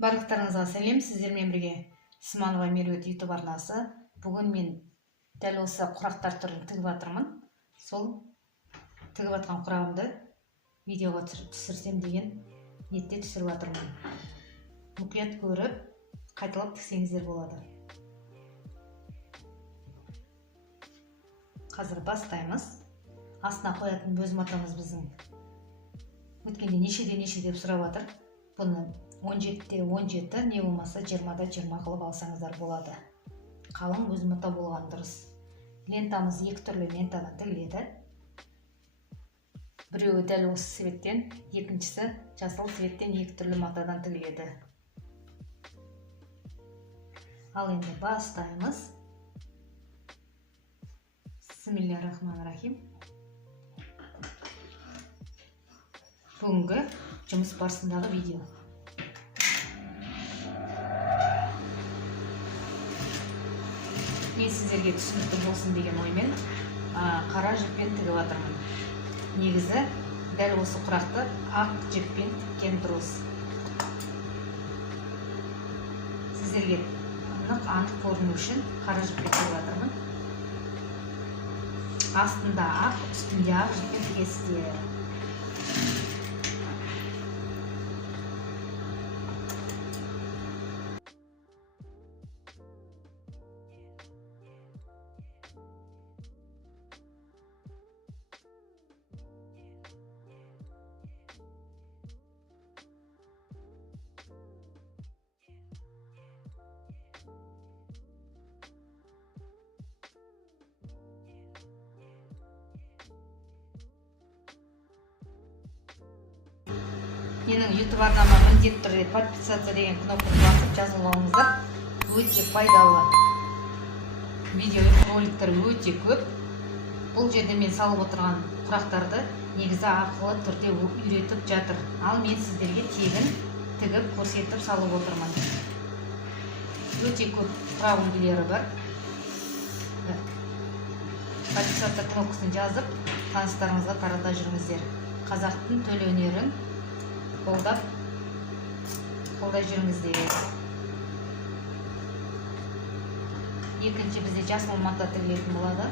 Барлықтарыңызға сәлем, сіздермен бірге Сманова Меруерт YouTube арнасы. Бүгін мен дәл осы құрақтар түрін тігіп жатырмын. Сол тігіп жатқан құрағымды видеоға түсірсем деген ниетте түсіріп жатырмын. Мұқият көріп, қайталап тіксеңіздер болады. Қазір бастаймыз. Астына қоятын бөз матамыз біздің өткенде нешеде деп сұрап жатыр. Бұны 17-те 17, не болмаса 20-да 20 қылып алсаңыздар болады. Қалың бөз мата болған дұрыс. Лентамыз екі түрлі лентадан тігіледі. Біреуі дәл осы цветтен, екіншісі жасыл цветтен екі түрлі матадан тігіледі. Ал енді бастаймыз. Бисмиллахир-рахманир-рахим. Бүгінгі жұмыс барысындағы видео. Мен сіздерге түсінікті болсын деген оймен қара жіппен тігіп жатырмын. Негізі дәл осы құрақты ақ жіппен тіккен дұрыс. Сіздерге анық көріну үшін қара жіппен тігіп жатырмын. Астында ақ, үстінде ақ жіппен тігесіздер. Менің YouTube арнама міндетті түрде подписаться деген кнопканы басып жазылып алыңыздар. Өте пайдалы видео роликтер өте көп. Бұл жерде мен салып отырған құрақтарды негізі ақылы түрде үйретіп жатыр. Ал мен сіздерге тегін тігіп көрсетіп салып отырмын. Өте көп құрақ үлгілері бар. Подписаться кнопкасын жазып, таныстарыңызға тарата жүріңіздер. Қазақтың төл өнерін қолдай жүріңіздер. Екінші бізде жасыл мата тігілетін болады.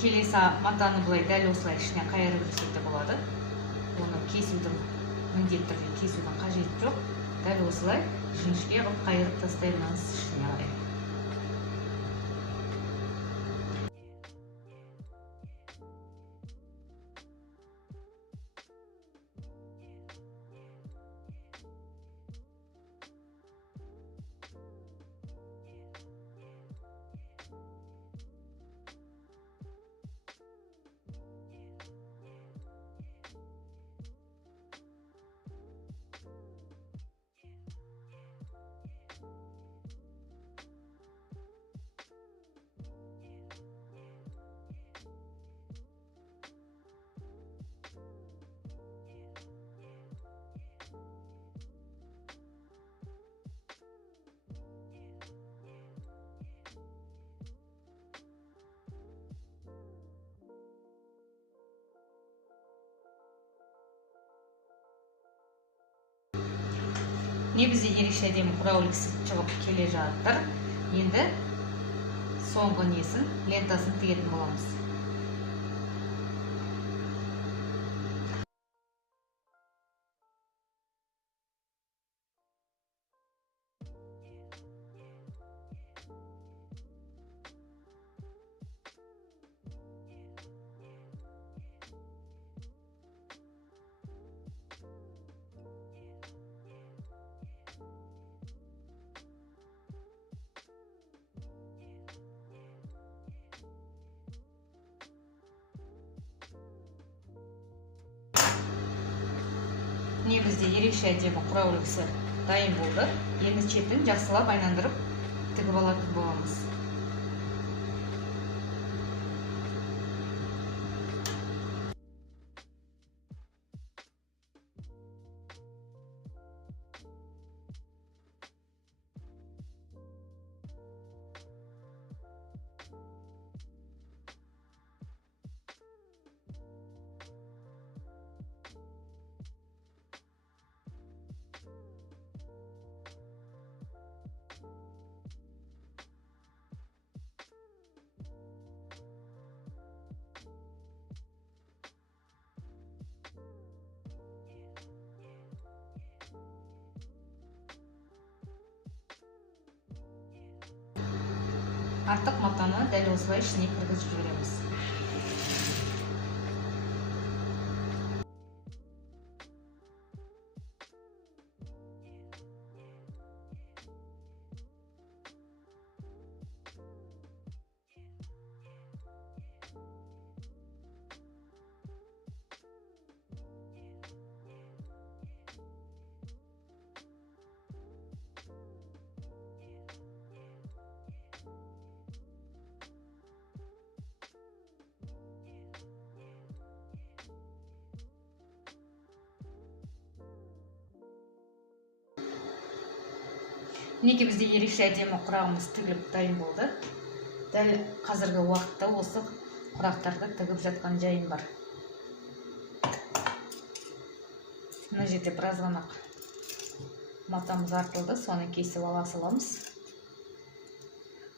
келесі матаны былай дәл осылай ішіне қайырып жүрсек те болады. Оны кесудің, міндетті түрде кесудің қажеті жоқ. Дәл осылай жіңішке қылып қайырып тастаймыз ішіне қарай. Негізі ерекше әдемі құрауліксіз шығып келе жатыр. Енді соңғы несін, лентасын тігетін боламыз. Негізде ерекше әдемі құрауліксі дайын болды. Енді шетін жақсылап айналдырып тігіп алатын боламыз. Артық матаны дәл осылай ішіне кіргізіп жібереміз. Мінекей бізде ерекше әдемі құрағымыз тігіліп дайын болды. Дәл қазіргі уақытта осы құрақтарды тігіп жатқан жайым бар. Мына жерде біраз ғана матамыз артылды, соны кесіп ала саламыз.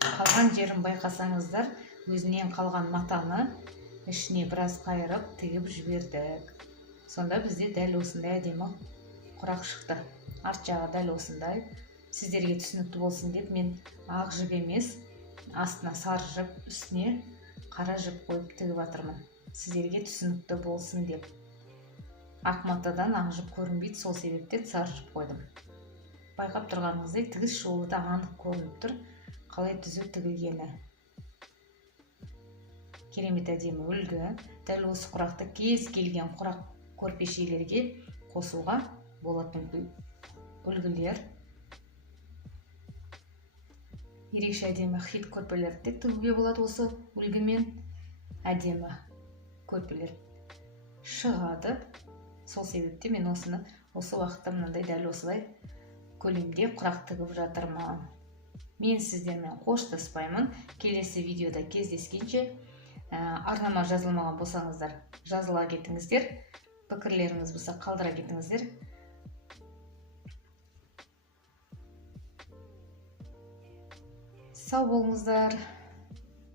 Қалған жерін байқасаңыздар, өзінен қалған матаны ішіне біраз қайырып тігіп жібердік. Сонда бізде дәл осындай әдемі құрақ шықты. Арт жағы дәл осындай. Сіздерге түсінікті болсын деп мен ақ жіп емес, астына сары жіп, үстіне қара жіп қойып тігіп жатырмын. Сіздерге түсінікті болсын деп. Ақ матадан ақ жіп көрінбейді, сол себептен сары жіп қойдым. Байқап тұрғаныңыздай тігіс жолы да анық көрініп тұр, қалай түзу тігілгені. Керемет әдемі үлгі. Дәл осы құрақты кез келген құрақ көрпешелерге қосуға болатын үлгілер. Ерекше әдемі хит көрпелерді тігуге болады осы үлгімен. Әдемі көрпелер шығады. Сол себепте мен осы уақытта мынандай дәл осылай көлемде құрақ тігіп жатырмын. Мен сіздермен қоштаспаймын. Келесі видеода кездескенше, арнама жазылмаған болсаңыздар, жазыла кетіңіздер. Пікірлеріңіз болса қалдыра кетіңіздер. Сау болыңыздар.